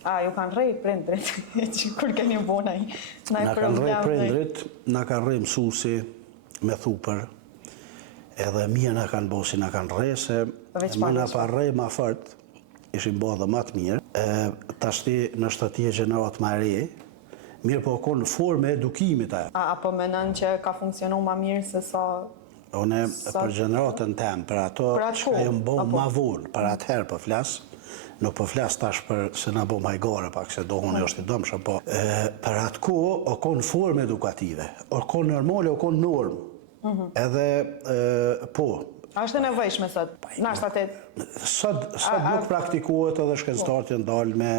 A, ju kanë rrej prindrit, që kur keni bona i? Na kanë rrej prindrit, na kanë rrej mësuesi me thupër, edhe mija na kanë bo si na kanë rrej, se më na pa rrej ma fort, ishim bo dhe ma të mirë. Tashti në shtëtje gjenerat ma re, mirë po konë forme edukimit ajo. Apo menon që ka funksionu ma mirë se sa... Une për gjeneratën tem, për ato që ka jëmë bo ma vonë, për atëherë për flasë, nuk po flas tash për se na bo majgare pak se dohun e është i dëmshëm, po për atë kohë o konë formë edukative, o konë normale, o konë normë. Edhe po. A është e nevojshme sot? Sot nuk praktikohet edhe shkencëtarët janë dalë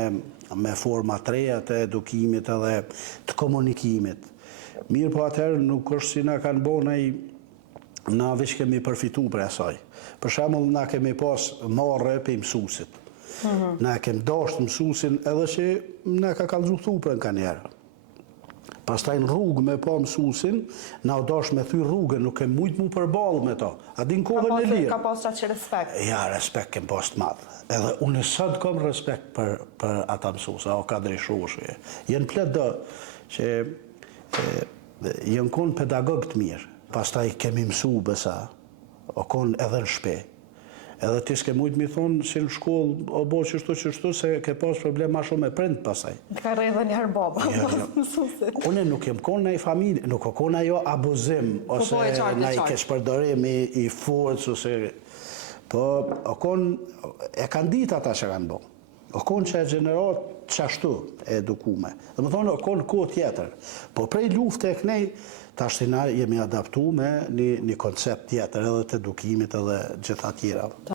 me forma të reja të edukimit edhe të komunikimit. Mirë po atëherë nuk është si na kanë bo na veç kemi përfitu për asaj. Për shembull na kemi pas marrë për mësuesit. Na kem dashur mësuesin edhe që na ka kallëzu thupën ka njerë. Pastaj në rrugë me pa mësuesin, na u dash me thy rrugën, nuk kem mujt mu përballë me ta. A din kohën e lirë. Ka pas qatë respekt. Ja, respekt kem pas të madh. Edhe unë sot kam respekt për ata mësuesa, o ka drejshoshje. Jenë plot do që jenë konë pedagog të mirë. Pastaj kemi mësu besa, o konë edhe në shpe. Edhe ti s'ke mujtë mi thonë si në shkollë, o bo qështu, se ke pas problem ma shumë me prind pasaj. Ka rrej dhe njerë baba, pas mësusit. Une nuk jem konë në i familje, nuk o konë ajo abuzim, ose na i keshpërdorim i forcë, ose... Po, o konë, e kanë ditë ata që kanë bo. O konë që e gjenerat qashtu e edukume. Dhe më thonë, o konë kohë tjetër. Po prej luftë e kënej, tashtina jemi adaptu me një koncept tjetër edhe të edukimit edhe gjitha tjera.